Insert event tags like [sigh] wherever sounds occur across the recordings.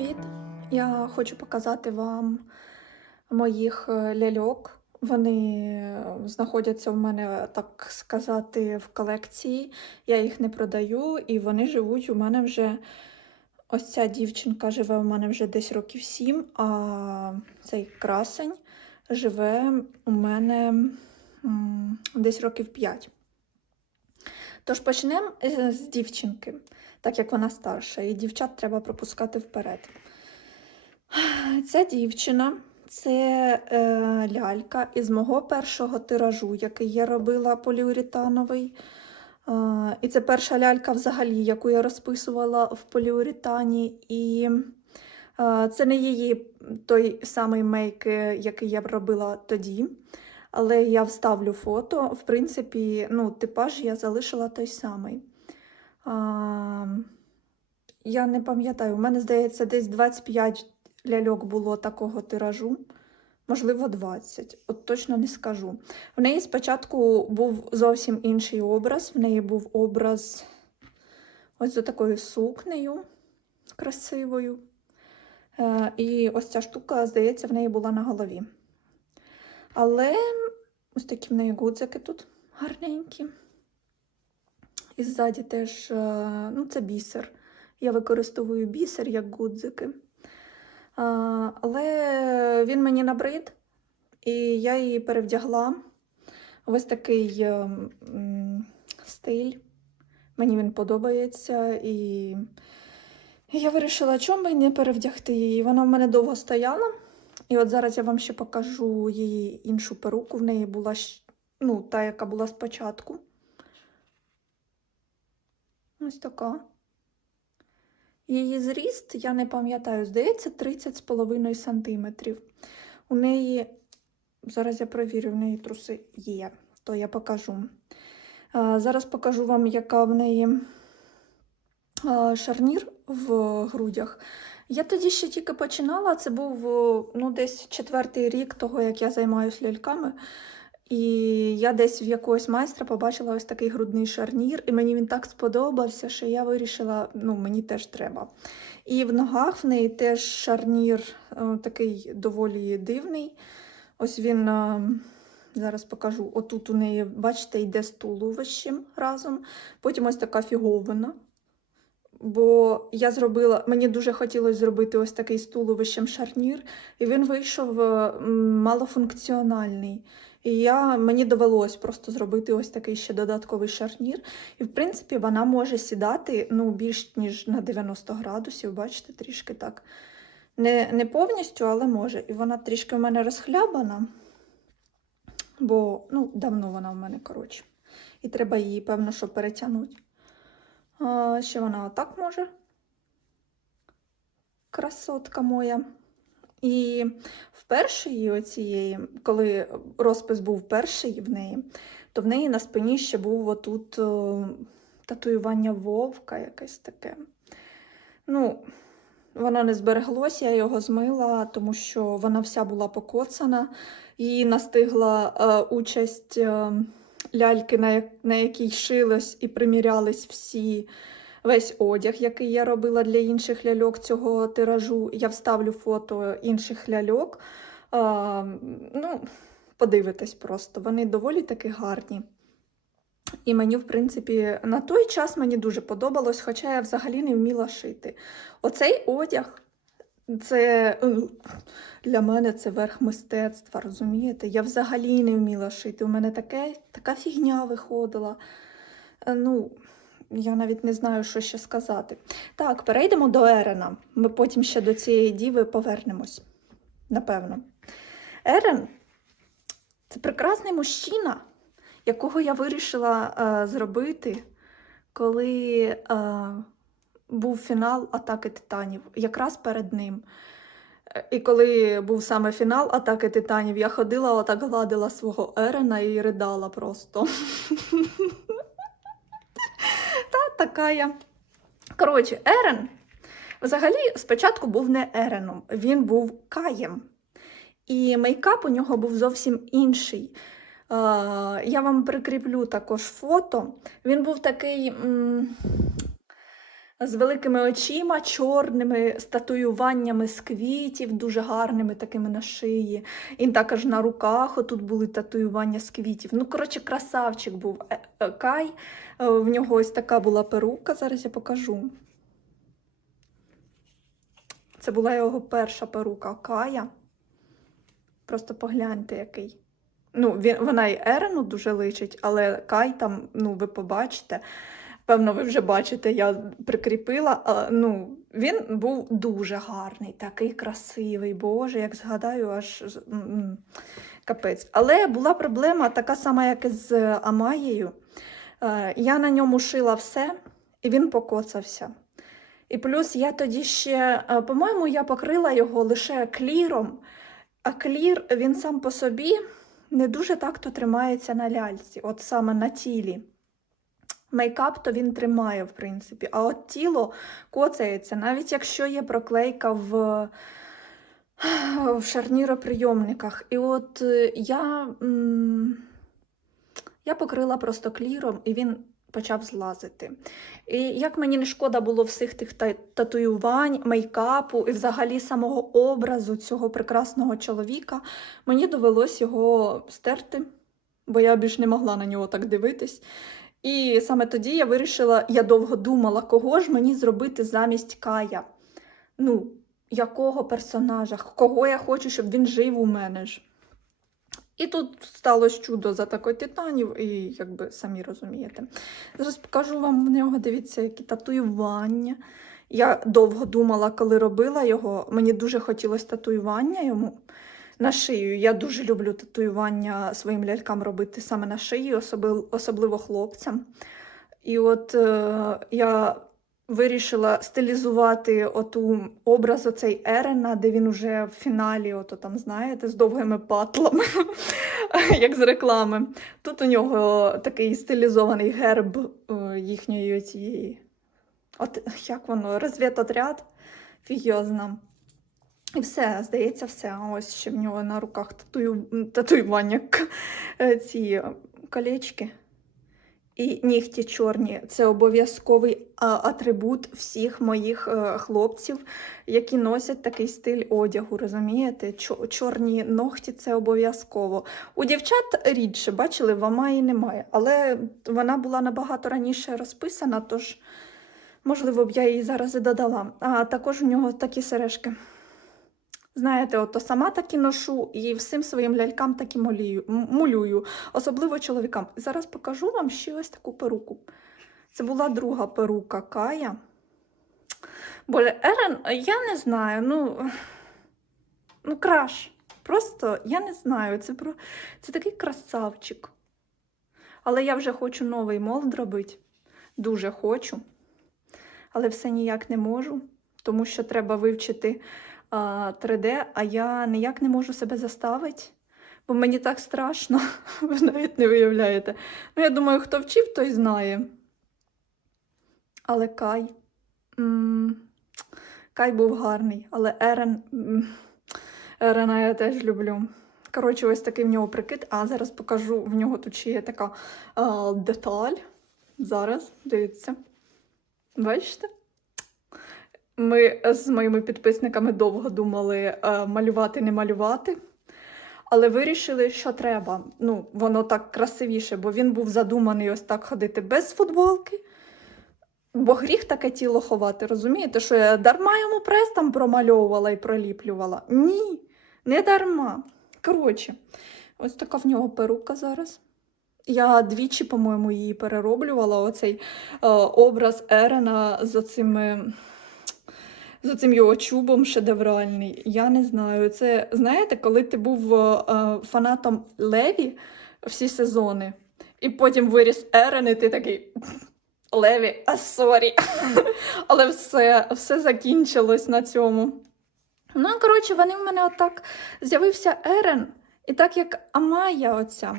Привіт! Я хочу показати вам моїх е, ляльок. Вони е, знаходяться в мене, так сказати, в колекції. Я їх не продаю, і вони живуть у мене вже. Ось ця дівчинка живе у мене вже десь років сім, а цей красень живе у мене десь років п'ять. Тож почнемо е, з дівчинки так як вона старша, і дівчат треба пропускати вперед. Ця дівчина це е, лялька із мого першого тиражу, який я робила поліуретановий. Е, і це перша лялька, взагалі, яку я розписувала в поліуретані. І е, це не її той самий мейк, е, який я робила тоді. Але я вставлю фото. В принципі, ну, типаж я залишила той самий. Я не пам'ятаю, у мене, здається, десь 25 ляльок було такого тиражу, можливо, 20. От точно не скажу. В неї спочатку був зовсім інший образ. В неї був образ ось за такою сукнею красивою. Е, і ось ця штука, здається, в неї була на голові. Але ось такі в неї гудзики тут гарненькі. І ззаді теж е, ну, це бісер. Я використовую бісер як гудзики. Але він мені набрид, і я її перевдягла ось такий е, стиль. Мені він подобається. І я вирішила, чому би не перевдягти її. Вона в мене довго стояла. І от зараз я вам ще покажу її іншу перуку. В неї була ну, та, яка була спочатку. Ось така. Її зріст, я не пам'ятаю, здається, 30,5 см. У неї, зараз я провірю, в неї труси є, то я покажу. Зараз покажу вам, яка в неї шарнір в грудях. Я тоді ще тільки починала, це був ну, десь четвертий рік того, як я займаюся ляльками. І я десь в якогось майстра побачила ось такий грудний шарнір, і мені він так сподобався, що я вирішила, ну, мені теж треба. І в ногах в неї теж шарнір е, такий доволі дивний. Ось він, е, зараз покажу, отут у неї, бачите, йде з туловищем разом. Потім ось така фіговина. Бо я зробила, мені дуже хотілося зробити ось такий з туловищем шарнір, і він вийшов е, малофункціональний. І я, мені довелось просто зробити ось такий ще додатковий шарнір. І, в принципі, вона може сідати ну, більш ніж на 90 градусів, бачите, трішки так. Не, не повністю, але може. І вона трішки в мене розхлябана, бо ну, давно вона в мене, коротше. І треба її, певно, що перетягнути. А, ще вона отак може. Красотка моя. І вперше її оцієї, коли розпис був перший в неї, то в неї на спині ще був отут о, татуювання вовка якесь таке. Ну, воно не збереглось, я його змила, тому що вона вся була покоцана. Її настигла е, участь е, ляльки, на, на якій шилось і примірялись всі весь одяг, який я робила для інших ляльок цього тиражу. Я вставлю фото інших ляльок. А, ну, подивитесь просто, вони доволі таки гарні. І мені, в принципі, на той час мені дуже подобалось, хоча я взагалі не вміла шити. Оцей одяг. Це ну, для мене це верх мистецтва, розумієте? Я взагалі не вміла шити. У мене таке, така фігня виходила. Е, Ну, я навіть не знаю, що ще сказати. Так, перейдемо до Ерена. Ми потім ще до цієї діви повернемось. Напевно. Ерен це прекрасний мужчина, якого я вирішила е, зробити, коли е, був фінал атаки титанів, якраз перед ним. І коли був саме фінал атаки титанів, я ходила, отак гладила свого Ерена і ридала просто. [laughs] Та така я. Коротше, Ерен взагалі спочатку був не Ереном, він був Каєм. І мейкап у нього був зовсім інший. Е, Я вам прикріплю також фото. Він був такий з великими очима, чорними, з татуюваннями з квітів, дуже гарними такими на шиї. І також на руках отут були татуювання з квітів. Ну, коротше, красавчик був Е, е, Кай. Е, В нього ось така була перука, зараз я покажу. Це була його перша перука Кая. Просто погляньте, який. Ну, він, вона і Ерену дуже личить, але Кай там, ну, ви побачите. Певно, ви вже бачите, я прикріпила. Ну, він був дуже гарний, такий красивий. Боже, як згадаю, аж капець. Але була проблема така сама, як і з Амаєю. Е, Я на ньому шила все, і він покоцався. І плюс я тоді ще, е, по-моєму, я покрила його лише кліром, а клір він сам по собі не дуже так-то тримається на ляльці, от саме на тілі. Мейкап то він тримає, в принципі, а от тіло коцається, навіть якщо є проклейка в, в шарніроприйомниках. І от е, я, я покрила просто кліром, і він почав злазити. І як мені не шкода було всіх тих татуювань, мейкапу і взагалі самого образу цього прекрасного чоловіка, мені довелось його стерти, бо я більш не могла на нього так дивитись. І саме тоді я вирішила, я довго думала, кого ж мені зробити замість Кая. Ну, якого персонажа, кого я хочу, щоб він жив у мене ж. І тут сталося чудо за такої титанів, і якби самі розумієте. Зараз покажу вам в нього, дивіться, які татуювання. Я довго думала, коли робила його. Мені дуже хотілося татуювання йому на шию. Я дуже люблю татуювання своїм лялькам робити саме на шиї, особливо хлопцям. І от е, я вирішила стилізувати оту образ оцей Ерена, де він уже в фіналі, ото там, знаєте, з довгими патлами, [laughs] як з реклами. Тут у нього такий стилізований герб е, їхньої цієї. От як воно, розвідотряд, фіг його зна. І все, здається, все. Ось ще в нього на руках татую... татуювання, е, ці е, колечки. І нігті чорні це обов'язковий атрибут всіх моїх е, хлопців, які носять такий стиль одягу. Розумієте? Чорні ногті це обов'язково. У дівчат рідше, бачили, в Амаї немає, але вона була набагато раніше розписана, тож, можливо, б я її зараз і додала. А також у нього такі сережки. Знаєте, ото сама такі ношу і всім своїм лялькам такі молію, мулюю, особливо чоловікам. Зараз покажу вам ще ось таку перуку. Це була друга перука Кая. Боже, Ерен, я не знаю, ну, ну краш. Просто я не знаю. Це, про... це такий красавчик. Але я вже хочу новий молд робити. Дуже хочу. Але все ніяк не можу, тому що треба вивчити 3D, а я ніяк не можу себе заставити, бо мені так страшно, [laughs] ви навіть не виявляєте. Ну, я думаю, хто вчив, той знає. Але Кай. Кай був гарний, але Ерен. Ерена я теж люблю. Коротше, ось такий в нього прикид. А зараз покажу в нього тут ще є така а, деталь. Зараз, дивіться. Бачите? Ми з моїми підписниками довго думали е, малювати, не малювати, але вирішили, що треба. Ну, воно так красивіше, бо він був задуманий ось так ходити без футболки. Бо гріх таке тіло ховати, розумієте, що я дарма йому прес там промальовувала і проліплювала. Ні, не дарма. Коротше, ось така в нього перука зараз. Я двічі, по-моєму, її перероблювала. Оцей е, образ Ерена за цими. За цим його чубом шедевральний. Я не знаю. Це знаєте, коли ти був е, фанатом Леві всі сезони, і потім виріс Ерен, і ти такий Леві, а сорі. [laughs] Але все, все закінчилось на цьому. Ну, коротше, вони в мене отак з'явився Ерен, і так як Амая оця,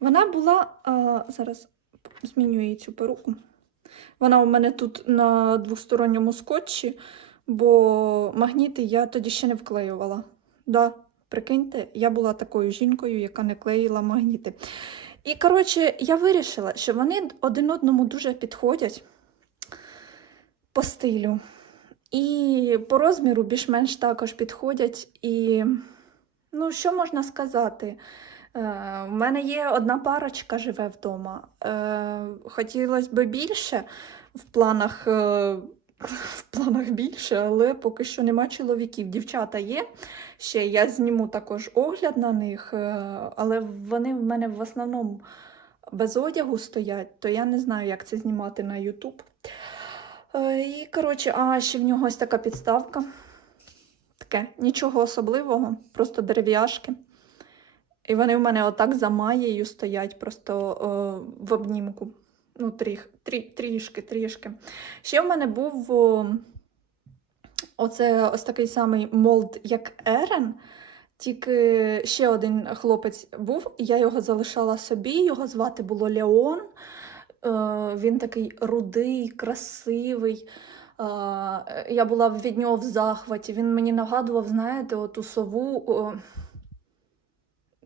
вона була. е, зараз зміню її цю перуку. Вона у мене тут на двосторонньому скотчі, бо магніти я тоді ще не вклеювала. Да, прикиньте, я була такою жінкою, яка не клеїла магніти. І, коротше, я вирішила, що вони один одному дуже підходять. по стилю. І по розміру більш-менш також підходять. І, ну, що можна сказати? Е, в мене є одна парочка живе вдома. Е, хотілося б більше в планах, е, в планах більше, але поки що нема чоловіків. Дівчата є. Ще я зніму також огляд на них, е, але вони в мене в основному без одягу стоять, то я не знаю, як це знімати на YouTube. Е, І, коротше, а ще в нього ось така підставка. Таке, нічого особливого, просто дерев'яшки. І вони в мене отак за маєю стоять, просто е, в обнімку. Ну, тріх, трі, трішки, трішки. Ще в мене був оце ось такий самий молд, як Ерен. Тільки ще один хлопець був, я його залишала собі. Його звати було Леон. Е, він такий рудий, красивий. Е, я була від нього в захваті. Він мені нагадував, знаєте, оту сову.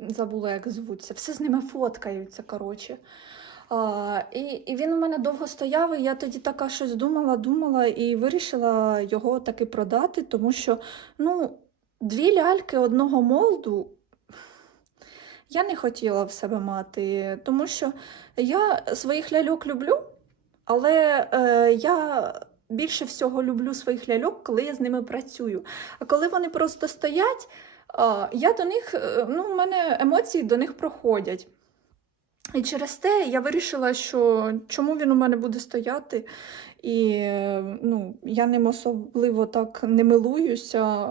Забула, як звуться. Все з ними фоткаються, коротше. І, і він у мене довго стояв, і я тоді така щось думала, думала і вирішила його таки продати, тому що ну, дві ляльки одного молду [sighs] я не хотіла в себе мати, тому що я своїх ляльок люблю, але е, я більше всього люблю своїх ляльок, коли я з ними працюю. А коли вони просто стоять, я до них, е, ну, у мене емоції до них проходять. І через те я вирішила, що чому він у мене буде стояти, і ну, я ним особливо так не милуюся.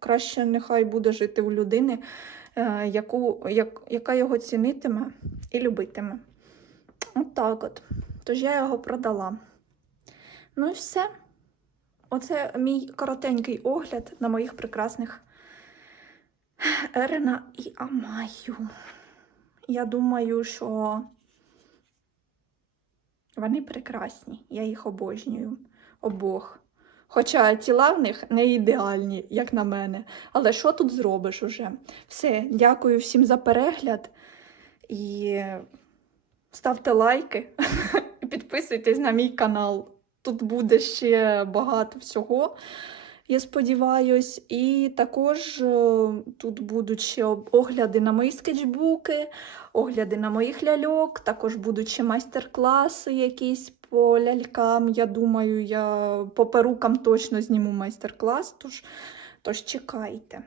Краще нехай буде жити у людини, е, яку, як, яка його цінитиме і любитиме. От так от. Тож я його продала. Ну і все. Оце мій коротенький огляд на моїх прекрасних Ерена і Амаю. Я думаю, що вони прекрасні, я їх обожнюю обох. Хоча тіла в них не ідеальні, як на мене. Але що тут зробиш уже? Все, дякую всім за перегляд і ставте лайки [laughs] і підписуйтесь на мій канал. Тут буде ще багато всього. Я сподіваюсь, і також е, тут будуть ще огляди на мої скетчбуки, огляди на моїх ляльок, також будуть ще майстер-класи якісь по лялькам. Я думаю, я по перукам точно зніму майстер-клас, тож, тож чекайте.